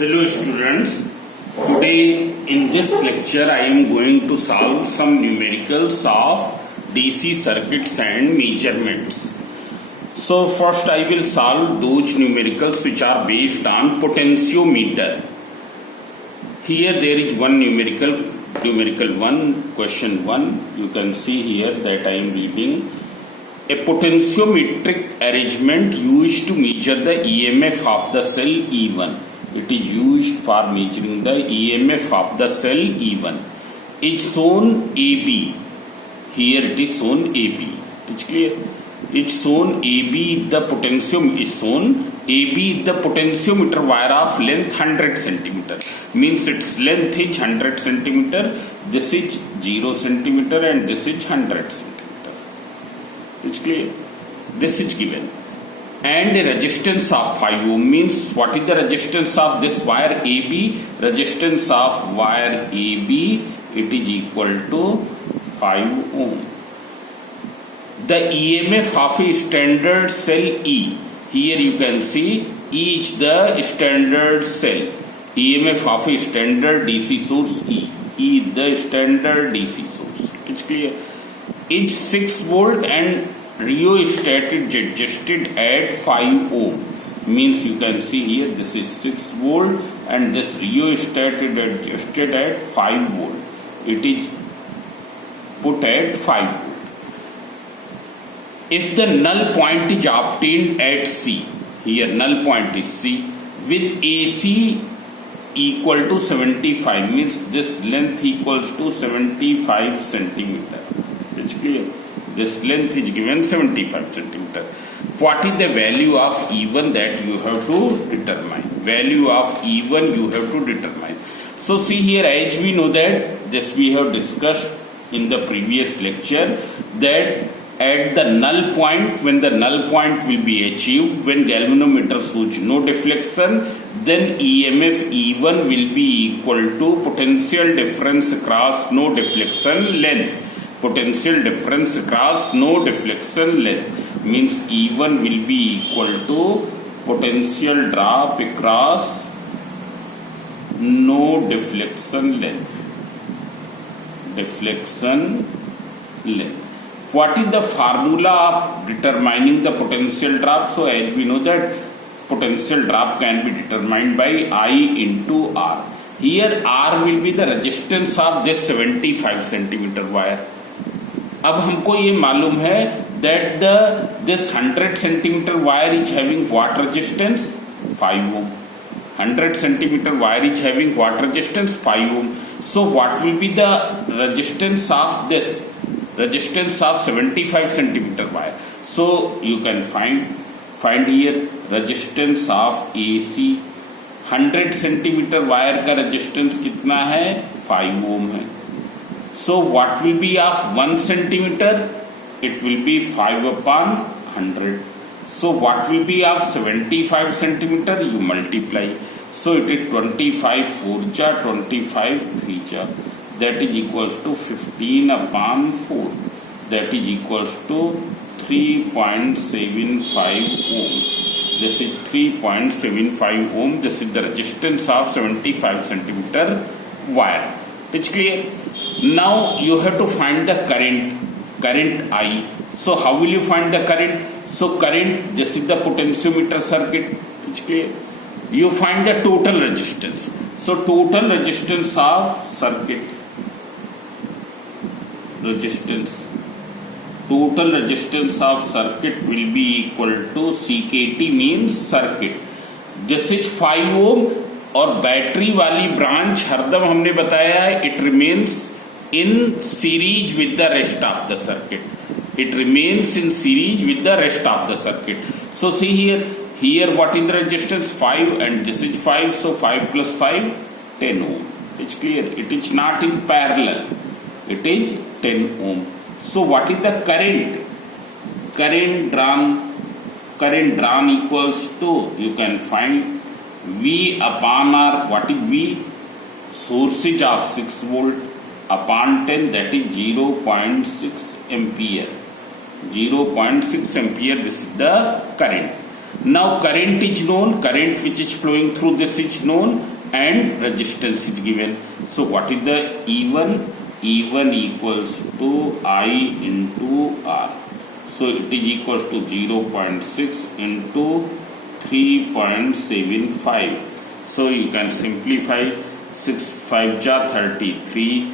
Hello students, today in this lecture I am going to solve some numericals of DC circuits and measurements. So first I will solve those numericals which are based on potentiometer. Here there is one numerical 1, question 1. You can see here that I am reading. A potentiometric arrangement used to measure the EMF of the cell E1. It is used for measuring the EMF of the cell E1. It's shown AB. Here it is shown AB. It's clear? It's shown AB. The potentiometer is shown AB. The potentiometer wire of length 100 centimeter. Means its length is 100 centimeter. This is 0 centimeter and this is 100 centimeter. It's clear? This is given. And a resistance of 5 ohm means what is the resistance of this wire AB? Resistance of wire AB, it is equal to 5 ohm. The EMF of a standard cell E. Here you can see E is the standard cell. EMF of a standard DC source E. E is the standard DC source. It's clear? Is 6 volt and rheostat is adjusted at 5 ohm. Means you can see here this is 6 volt and this rheostat is adjusted at 5 volt. It is put at 5 volt. If the null point is obtained at C, here null point is C, with AC equal to 75, means this length equals to 75 centimeter. It's clear? This length is given 75 centimeter. What is the value of E1 that you have to determine? Value of E1 you have to determine. So see here, as we know that this we have discussed in the previous lecture, that at the null point, when the null point will be achieved, when galvanometer shows no deflection, then EMF E1 will be equal to potential difference across no deflection length. Potential difference across no deflection length means E1 will be equal to potential drop across no deflection length. Deflection length. What is the formula of determining the potential drop? So as we know that potential drop can be determined by I into R. Here R will be the resistance of this 75 centimeter wire. अब हमको ये मालूम है that this 100 centimeter wire is having what resistance? 5 ohm. 100 centimeter wire is having what resistance? 5 ohm. So what will be the resistance of this? Resistance of 75 centimeter wire. So you can find here resistance of AC. 100 centimeter wire का resistance कितना है? 5 ohm है. So what will be of 1 centimeter? It will be 5 upon 100. So what will be of 75 centimeter? You multiply. So it is 25 4 ja, 25 3 ja. That is equals to 15 upon 4. That is equals to 3.75 ohm. This is 3.75 ohm. This is the resistance of 75 centimeter wire. It's clear? Now you have to find the current I. So how will you find the current? So current, this is the potentiometer circuit. It's clear? You find the total resistance. So total resistance of circuit. Total resistance of circuit will be equal to CKT means circuit. This is 5 ohm. और battery वाली branch हरदम हमने बताया है it remains in series with the rest of the circuit. It remains in series with the rest of the circuit. So see here what is the resistance? 5 and this is 5. So 5 plus 5 10 ohm. It's clear? It is not in parallel. It is 10 ohm. So what is the current? Current drawn equals to, you can find V upon R. What is V? Sources of 6 volt upon 10, that is 0.6 ampere. 0.6 ampere, this is the current. Now current is known, current which is flowing through this is known, and resistance is given. So what is the E1? E1 equals to I into R. So it is equals to 0.6 into 3.75. So you can simplify 6 5 ja 33.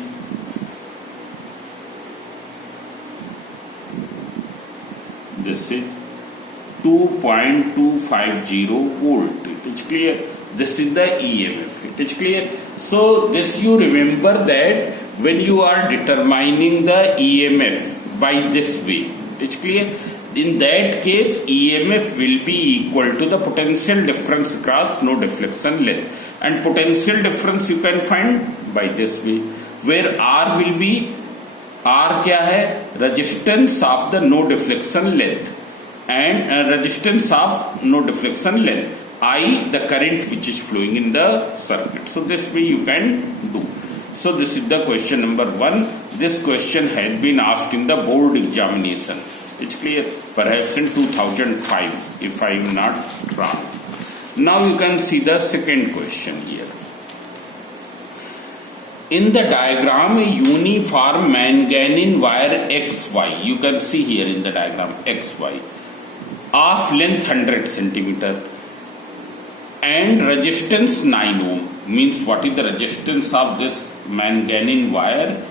This is 2.250 volt. It is clear. This is the EMF. It is clear. So this you remember that when you are determining the EMF by this way. It is clear. In that case, EMF will be equal to the potential difference across no deflection length. And potential difference you can find by this way, where R will be, R क्या है? Resistance of the no deflection length, and resistance of no deflection length. I, the current which is flowing in the circuit. So this way you can do. So this is the question number 1. This question had been asked in the board examination. It's clear, perhaps in 2005, if I am not wrong. Now you can see the second question here. In the diagram, a uniform manganese wire XY, you can see here in the diagram XY, of length 100 centimeter and resistance 9 ohm. Means what is the resistance of this manganese wire?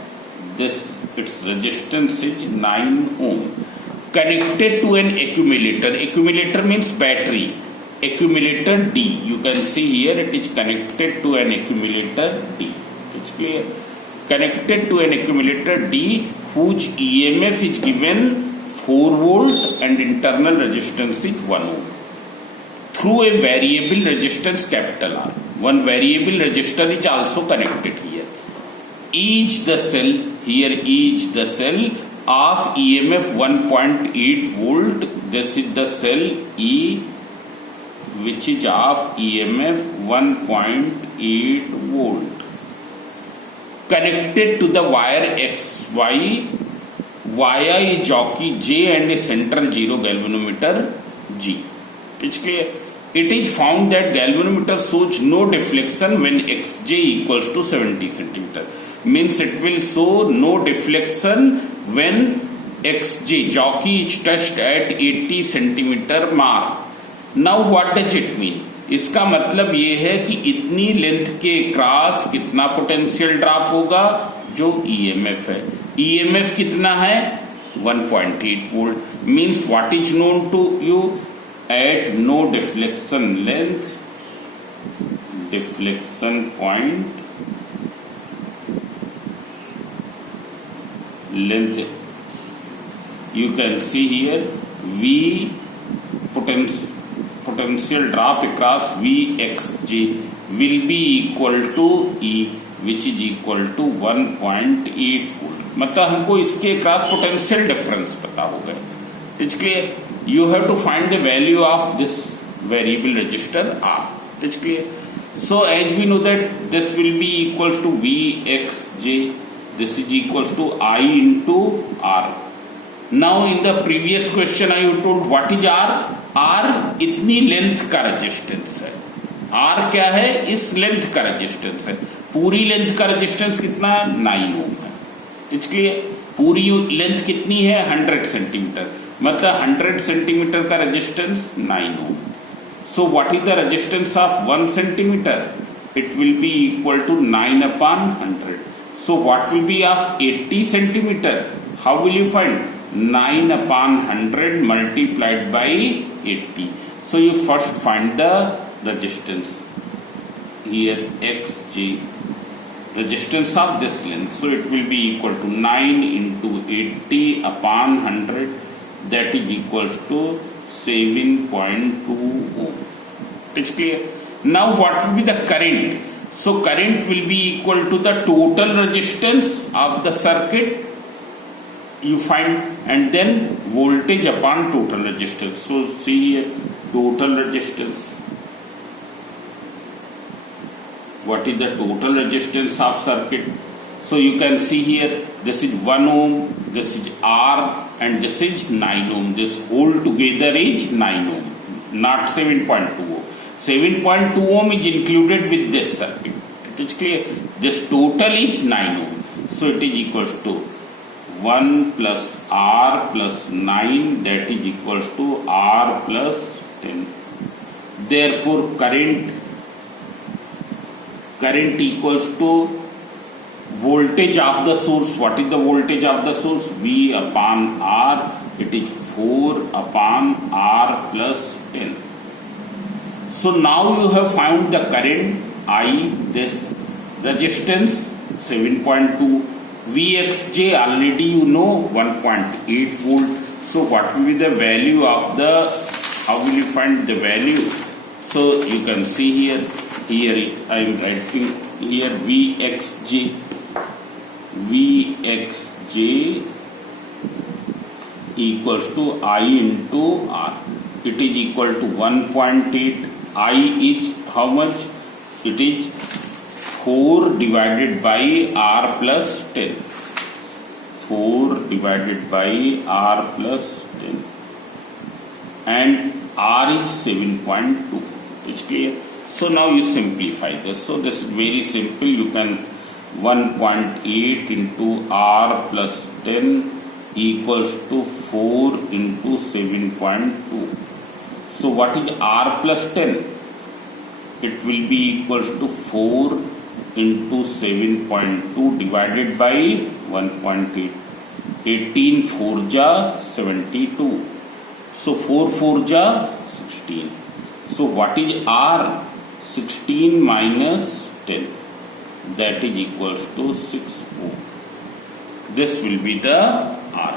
Its resistance is 9 ohm. Connected to an accumulator. Accumulator means battery. Accumulator D. You can see here it is connected to an accumulator D. It's clear. Connected to an accumulator D whose EMF is given 4 volt and internal resistance is 1 ohm. Through a variable resistance capital R. One variable resistor is also connected here. Each the cell of EMF 1.8 volt. This is the cell E which is of EMF 1.8 volt. Connected to the wire XY via a jockey J and a central zero galvanometer G. It's clear. It is found that galvanometer shows no deflection when Xj equals to 70 centimeter. Means it will show no deflection when Xj, jockey, is touched at 80 centimeter mark. Now what does it mean? इसका मतलब ये है कि इतनी length के cross कितना potential drop होगा जो EMF है. EMF कितना है? 1.8 volt. Means what is known to you? At no deflection length, deflection point length, you can see here V potential drop across Vxj will be equal to E, which is equal to 1.8 volt. मतलब हमको इसके cross potential difference पता होगा. It's clear. You have to find the value of this variable resistor R. It's clear. So as we know that this will be equals to Vxj. This is equals to I into R. Now in the previous question I told what is R? R इतनी length का resistance है. R क्या है? इस length का resistance है. पूरी length का रेजिस्टेंस कितना? 9 ओम है. It's clear. पूरी लेंथ कितनी है? 100 सेंटीमीटर. मतलब 100 सेंटीमीटर का resistance 9 ohm. So what is the resistance of 1 centimetre? It will be equal to 9 upon 100. So what will be of 80 centimetre? How will you find? 9 upon 100 multiplied by 80. So you first find the resistance here Xj, resistance of this length. So it will be equal to 9 into 80 upon 100. That is equals to 7.2 ohm. It's clear. Now what will be the current? So current will be equal to the total resistance of the circuit you find, and then voltage upon total resistance. So see here, total resistance. What is the total resistance of circuit? So you can see here, this is 1 ohm, this is R, and this is 9 ohm. This whole together is 9 ohm. not 7.2 ohm. 7.2 ohm is included with this circuit. It is clear. This total is 9 ohm. So it is equals to 1 plus R plus 9, that is equals to R plus 10. Therefore current equals to voltage of the source. What is the voltage of the source? V upon R. It is 4 upon R plus 10. So now you have found the current I, this resistance 7.2, Vxj already you know 1.8 volt. So what will be the value of the, how will you find the value? So you can see here I am writing here Vxj equals to I into R. It is equal to 1.8. I is how much? It is 4 divided by R plus 10. 4 divided by R plus 10. And R is 7.2. It's clear? So now you simplify this. So this is very simple. You can 1.8 into R plus 10 equals to 4 into 7.2. So what is R plus 10? It will be equals to 4 into 7.2 divided by 1.8. 18 4 ja 72. So 4 4 ja 16. So what is R? 16 minus 10. That is equals to 6 ohm. This will be the R.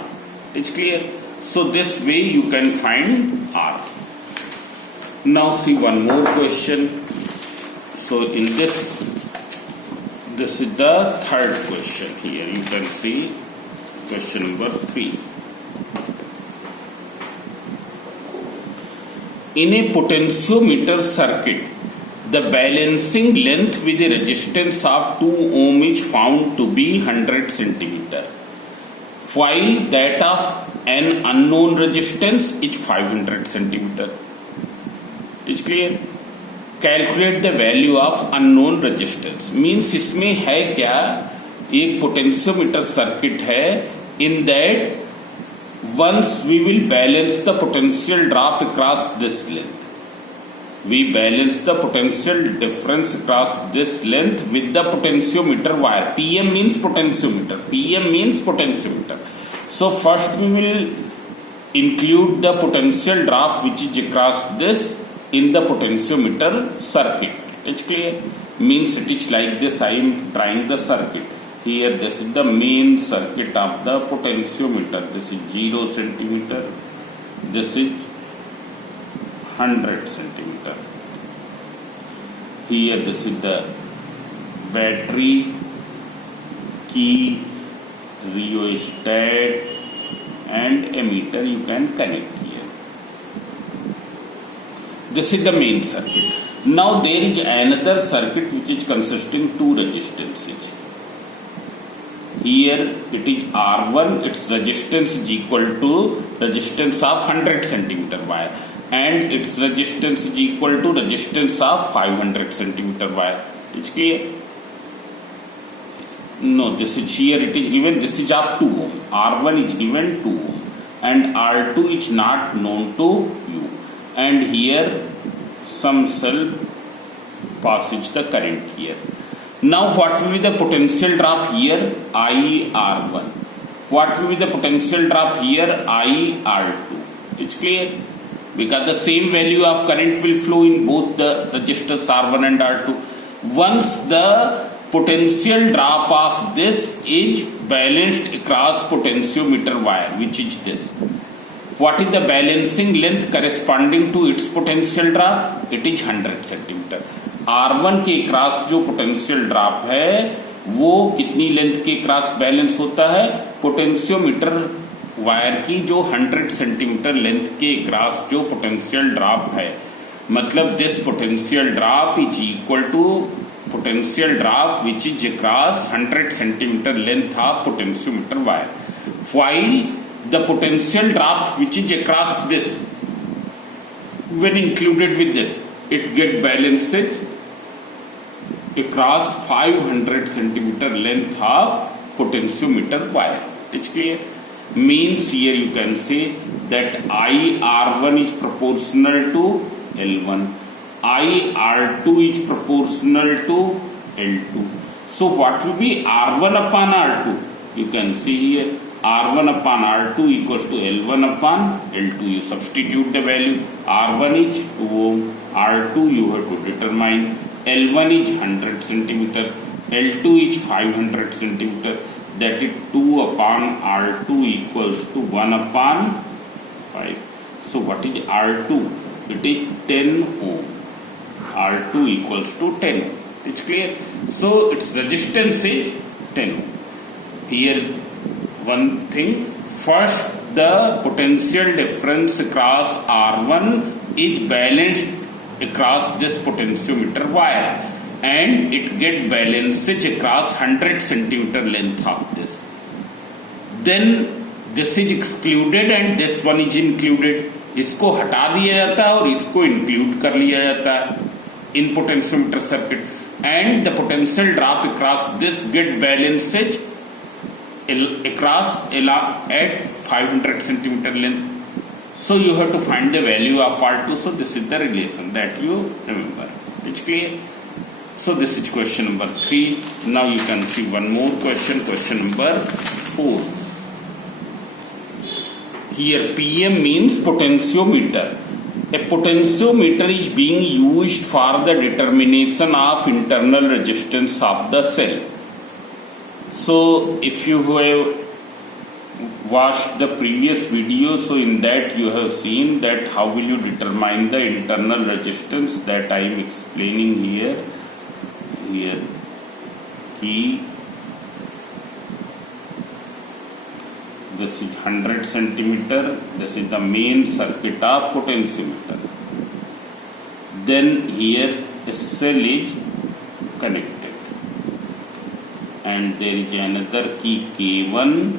It's clear? So this way you can find R. Now see one more question. So in this is the third question here. You can see question number 3. In a potentiometer circuit, the balancing length with a resistance of 2 ohm is found to be 100 centimeter, while that of an unknown resistance is 500 centimeter. It is clear? Calculate the value of unknown resistance. Means इसमें है क्या, एक potentiometer circuit है. In that once we will balance the potential drop across this length. We balance the potential difference across this length with the potentiometer wire. PM means potentiometer. PM means potentiometer. So first we will include the potential drop which is across this in the potentiometer circuit. It's clear? Means it is like this. I am drawing the circuit. Here this is the main circuit of the potentiometer. This is 0 centimeter. This is 100 centimeter. Here this is the battery, key, rheostat and ammeter you can connect here. This is the main circuit. Now there is another circuit which is consisting two resistances. Here it is R1, its resistance is equal to resistance of 100 centimeter wire, and its resistance is equal to resistance of 500 centimeter wire. It's clear? No, this is here it is given, this is of 2 ohm. R1 is given 2 ohm and R2 is not known to you. And here some cell passes the current here. Now what will be the potential drop here? IR1. What will be the potential drop here? IR2. It's clear? Because the same value of current will flow in both the resistors R1 and R2. Once the potential drop of this is balanced across potentiometer wire, which is this. What is the balancing length corresponding to its potential drop? It is 100 centimeter. R1 के across जो potential drop है वो कितनी length के cross balance होता है? Potentiometer wire की जो 100 सेंटीमीटर लेंथ के क्रॉस जो पोटेंशियल ड्रॉप है, मतलब this potential drop is equal to potential drop which is across 100 centimetre length of potentiometer wire, while the potential drop which is across this When included with this, it get balances across 500 centimeter length of potentiometer wire. It's clear? Means here you can say that IR1 is proportional to L1, IR2 is proportional to L2. So what will be R1 upon R2? You can see here R1 upon R2 equals to L1 upon L2. You substitute the value. R1 is 2 ohm, R2 you have to determine. L1 is 100 centimeter, L2 is 500 centimeter. That is 2 upon R2 equals to 1 upon 5. So what is R2? It is 10 ohm. R2 equals to 10 ohm. It's clear? So its resistance is 10 ohm. Here one thing, first the potential difference across R1 is balanced across this potentiometer wire, and it get balances across 100 centimeter length of this. Then this is excluded and this one is included. इसको हटा दिया जाता है और इसको include कर लिया जाता है in potentiometer circuit, and the potential drop across this get balances across at 500 centimeter length. So you have to find the value of R2. So this is the relation that you remember. It's clear? So this is question number 3. Now you can see one more question, question number 4. Here PM means potentiometer. A potentiometer is being used for the determination of internal resistance of the cell. So if you have watched the previous video, so in that you have seen that how will you determine the internal resistance that I am explaining here. Here key, this is 100 centimeter, this is the main circuit of potentiometer. Then here a cell is connected, and there is another key K1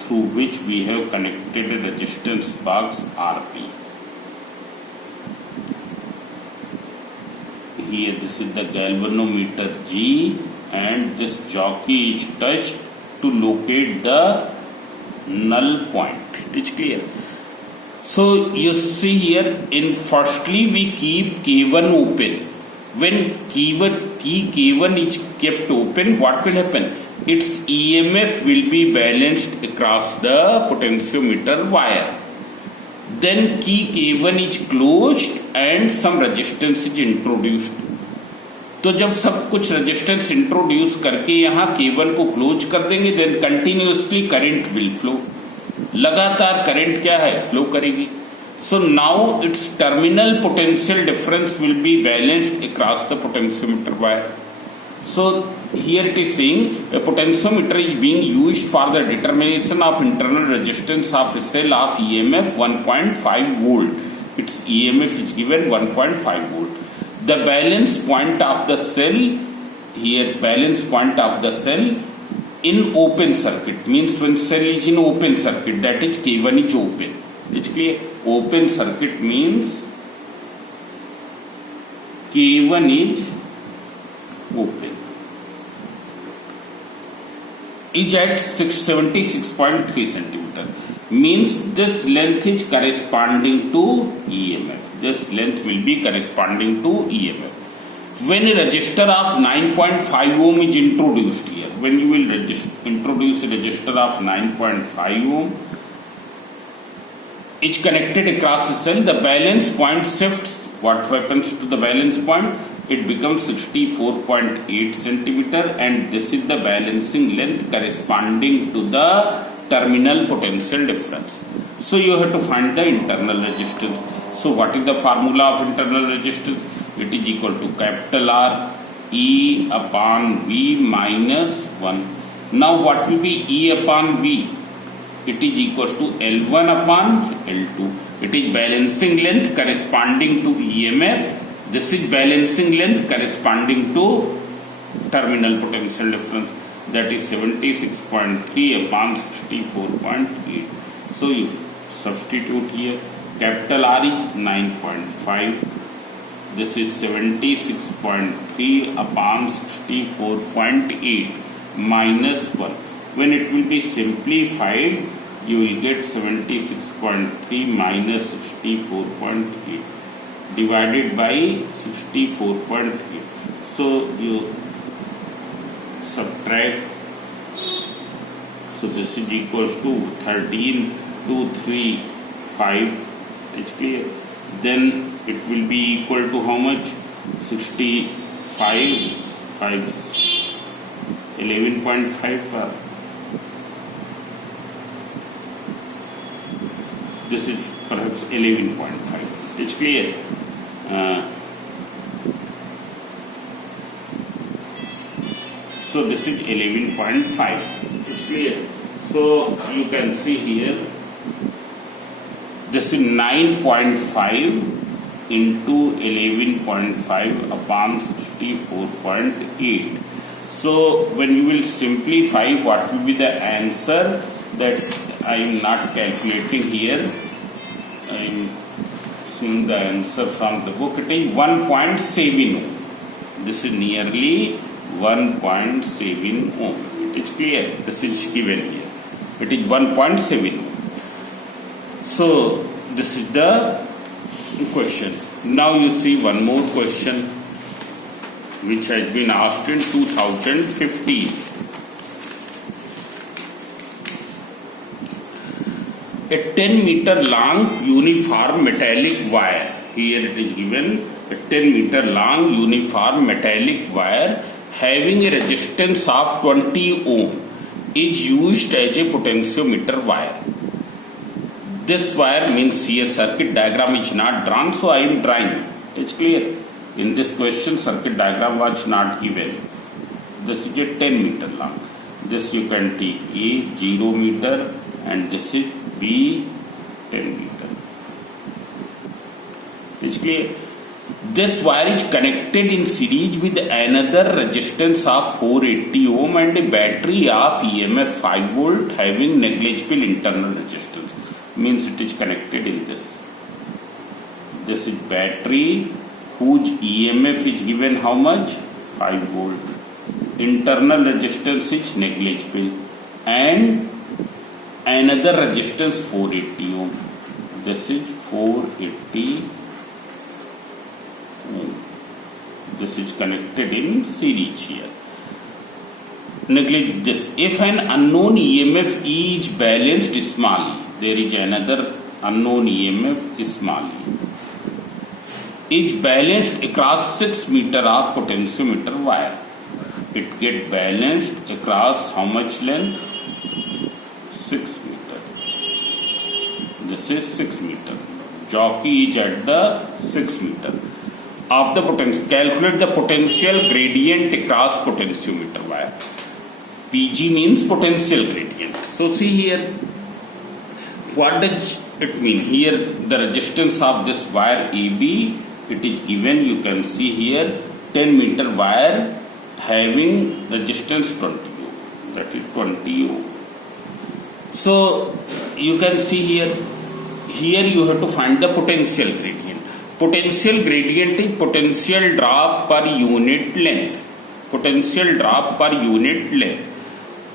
through which we have connected a resistance box RP. Here this is the galvanometer G, and this jockey is touched to locate the null point. It's clear? So you see here, in firstly we keep K1 open. When key K1 is kept open, what will happen? Its EMF will be balanced across the potentiometer wire. Then key K1 is closed and some resistance is introduced. तो जब सब कुछ resistance introduce करके यहाँ K1 को close कर देंगे, then continuously current will flow. लगातार करंट क्या है? फ्लो करेगी. So now its terminal potential difference will be balanced across the potentiometer wire. So here it is saying a potentiometer is being used for the determination of internal resistance of a cell of EMF 1.5 volt. Its EMF is given 1.5 volt. The balance point of the cell, here balance point of the cell in open circuit, means when cell is in open circuit, that is K1 is open. It's clear? Open circuit means K1 is open. Is at 76.3 centimeter. Means this length is corresponding to EMF. This length will be corresponding to EMF. When a resistor of 9.5 ohm is introduced here, when you will introduce a resistor of 9.5 ohm, is connected across the cell, the balance point shifts. What happens to the balance point? It becomes 64.8 centimeter, and this is the balancing length corresponding to the terminal potential difference. So you have to find the internal resistance. So what is the formula of internal resistance? It is equal to capital R E upon V minus 1. Now what will be E upon V? It is equals to L1 upon L2. It is balancing length corresponding to EMF. This is balancing length corresponding to terminal potential difference. That is 76.3 upon 64.8. So you substitute here capital R is 9.5. This is 76.3 upon 64.8 minus 1. When it will be simplified, you will get 76.3 minus 64.8 divided by 64.8. So you subtract. So this is equals to 13,235. It's clear. Then it will be equal to how much? 65, 11.5. This is perhaps 11.5. It's clear. So this is 11.5. It's clear. So you can see here, this is 9.5 into 11.5 upon 64.8. So when you will simplify, what will be the answer? That I am not calculating here. I am seeing the answer from the book. It is 1.7 ohm. This is nearly 1.7 ohm. It is clear. This is given here. It is 1.7 ohm. So this is the question. Now you see one more question which has been asked in 2015. A 10 meter long uniform metallic wire. Here it is given a 10 meter long uniform metallic wire having a resistance of 20 ohm is used as a potentiometer wire. This wire means here circuit diagram is not drawn, so I am drawing. It's clear. In this question, circuit diagram was not given. This is a 10 meter long. This you can take A 0 meter and this is B 10 meter. It's clear. This wire is connected in series with another resistance of 480 ohm and a battery of EMF 5 volt having negligible internal resistance. Means it is connected in this. This is battery whose EMF is given how much? 5 volt. Internal resistance is negligible and another resistance 480 ohm. This is 480 ohm. This is connected in series here. Neglect this. If an unknown EMF is balanced small e, there is another unknown EMF small e, is balanced across 6 meter of potentiometer wire. It get balanced across how much length? 6 meter. This is 6 meter. Jockey is at the 6 meter of the potential. Calculate the potential gradient across potentiometer wire. PG means potential gradient. So see here, what does it mean? Here the resistance of this wire AB, it is given, you can see here 10 meter wire having resistance 20 ohm. That is 20 ohm. So you can see here you have to find the potential gradient. Potential gradient is potential drop per unit length. Potential drop per unit length.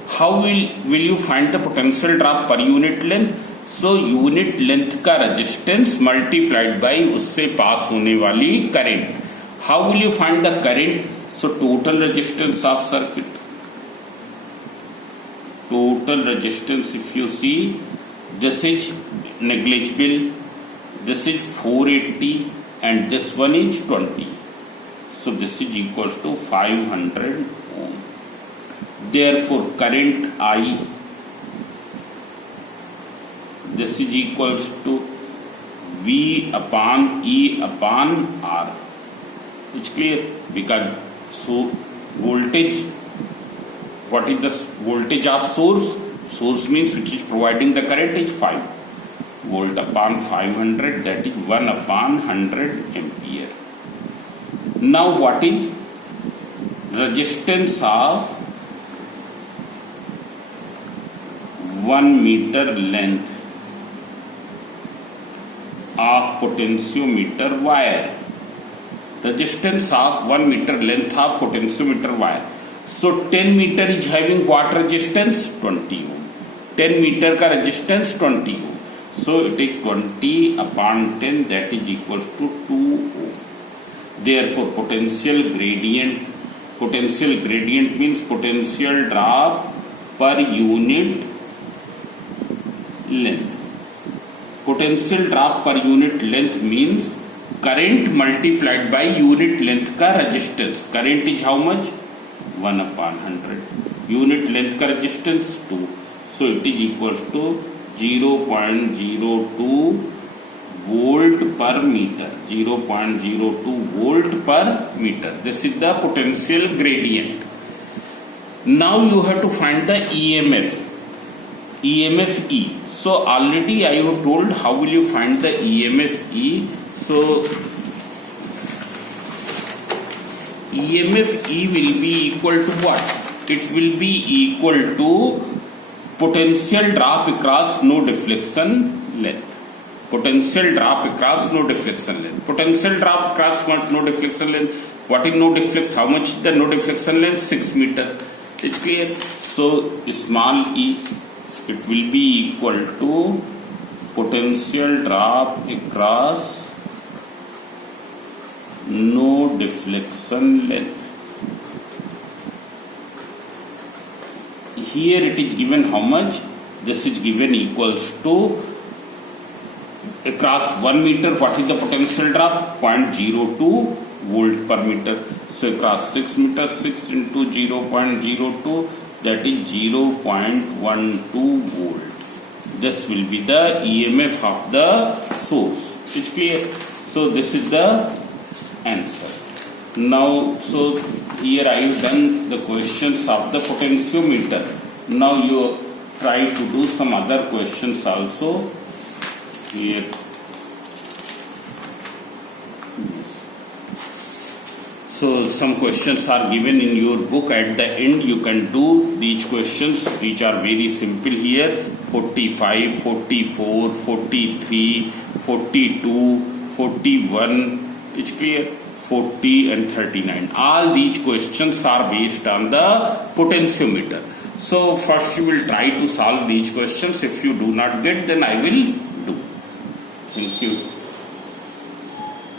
How will you find the potential drop per unit length? So unit length का resistance multiplied by उससे पास होने वाली current. How will you find the current? So total resistance of circuit, total resistance, if you see, this is negligible, this is 480 and this one is 20, so this is equals to 500 ohm. Therefore current I, this is equals to V upon E upon R. It's clear, because so voltage, what is the voltage of source? Source means which is providing the current is 5 volt upon 500, that is 1 upon 100 ampere. Now what is resistance of 1 meter length of potentiometer wire. Resistance of 1 meter length of potentiometer wire. So 10 meter is having what resistance? 20 ohm. 10 meter का resistance 20 ohm. So it is 20 upon 10, that is equals to 2 ohm. Therefore potential gradient means potential drop per unit length. Potential drop per unit length means current multiplied by unit length का resistance. Current is how much? 1 upon 100. Unit length का resistance 2. So it is equals to 0.02 volt per meter. 0.02 volt per meter. This is the potential gradient. Now you have to find the EMF. EMF E. So already I have told how will you find the EMF E. So EMF E will be equal to what? It will be equal to potential drop across no deflection length. Potential drop across no deflection length. Potential drop across no deflection length. What is no deflection? How much the no deflection length? 6 meter. It's clear. So small e, it will be equal to potential drop across no deflection length. Here it is given how much? This is given equals to across 1 meter. What is the potential drop? 0.02 volt per meter. So across 6 meters, 6 into 0.02, that is 0.12 volts. This will be the EMF of the source. It's clear. So this is the answer. Now, so here I have done the questions of the potentiometer. Now you try to do some other questions also. Here. So some questions are given in your book. At the end you can do these questions, which are very simple here. 45, 44, 43, 42, 41. It's clear. 40 and 39. All these questions are based on the potentiometer. So first you will try to solve these questions. If you do not get, then I will do. Thank you.